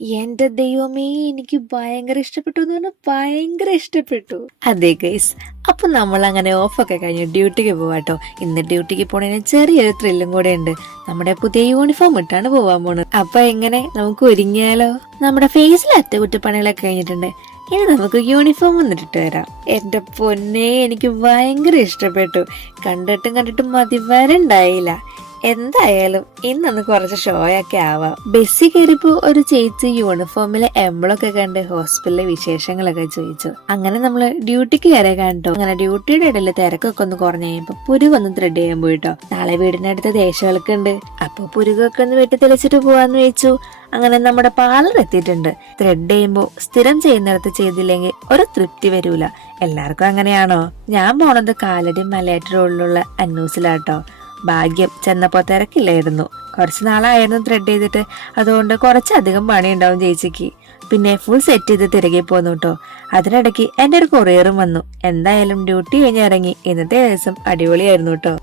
എന്റെ ദൈവമേ, എനിക്ക് ഭയങ്കര ഇഷ്ടപ്പെട്ടു എന്ന് പറഞ്ഞാൽ ഭയങ്കര ഇഷ്ടപ്പെട്ടു. അതെ ഗൈസ്, അപ്പൊ നമ്മൾ അങ്ങനെ ഓഫൊക്കെ കഴിഞ്ഞു ഡ്യൂട്ടിക്ക് പോവാട്ടോ. ഇന്ന് ഡ്യൂട്ടിക്ക് പോണതിന് ചെറിയൊരു ത്രില്ലും കൂടെ ഉണ്ട്. നമ്മുടെ പുതിയ യൂണിഫോം ഇട്ടാണ് പോവാൻ പോണത്. അപ്പൊ എങ്ങനെ, നമുക്ക് ഒരുങ്ങിയാലോ? നമ്മുടെ ഫേസിൽ അറ്റകുറ്റപ്പണികളൊക്കെ കഴിഞ്ഞിട്ടുണ്ട്. ഇനി നമുക്ക് യൂണിഫോം വന്നിട്ട് വരാം. എന്റെ പൊന്നെ, എനിക്ക് ഭയങ്കര ഇഷ്ടപ്പെട്ടു. കണ്ടിട്ടും മതി വരണ്ടായില്ല. എന്തായാലും ഇന്നൊന്ന് കുറച്ച് ഷോ ഒക്കെ ആവാം. ബസ്സിൽ കയറിപ്പോ ഒരു ചേച്ചി യൂണിഫോമിലെ എംബ്ലൊക്കെ കണ്ട് ഹോസ്പിറ്റലിലെ വിശേഷങ്ങളൊക്കെ ചോദിച്ചു. അങ്ങനെ നമ്മള് ഡ്യൂട്ടിക്ക് കയറി കണ്ടോ. അങ്ങനെ ഡ്യൂട്ടിയുടെ ഇടയിൽ തിരക്കൊക്കെ ഒന്ന് കുറഞ്ഞു കഴിയുമ്പോ പുരുകൊന്ന് ത്രെഡ് ചെയ്യാൻ പോയിട്ടോ. നാളെ വീടിനടുത്ത് ദേശവിളക്ക് ഉണ്ട്. അപ്പൊ പുരുകൊക്കെ ഒന്ന് വെട്ടി തെളിച്ചിട്ട് പോവാന്ന് വെച്ചു. അങ്ങനെ നമ്മുടെ പാർലർ എത്തിയിട്ടുണ്ട്. ത്രെഡ് ചെയ്യുമ്പോ സ്ഥിരം ചെയ്യുന്നിടത്ത് ചെയ്തില്ലെങ്കിൽ ഒരു തൃപ്തി വരൂല. എല്ലാവർക്കും അങ്ങനെയാണോ? ഞാൻ പോണത് കാലടി മലയാറ്റ റോഡിലുള്ള അന്നൂസിലാട്ടോ. ഭാഗ്യം ചെന്നപ്പോ തിരക്കില്ലായിരുന്നു. കുറച്ച് നാളായിരുന്നു ത്രെഡ് ചെയ്തിട്ട്, അതുകൊണ്ട് കുറച്ചധികം പണി ഉണ്ടാവും ചേച്ചിക്ക്. പിന്നെ ഫുൾ സെറ്റ് ചെയ്ത് തിരികെ പോന്നു കേട്ടോ. അതിനിടയ്ക്ക് എന്റെ ഒരു കൊറിയറും വന്നു. എന്തായാലും ഡ്യൂട്ടി കഴിഞ്ഞ് ഇറങ്ങി. ഇന്നത്തെ ദിവസം അടിപൊളിയായിരുന്നു കേട്ടോ.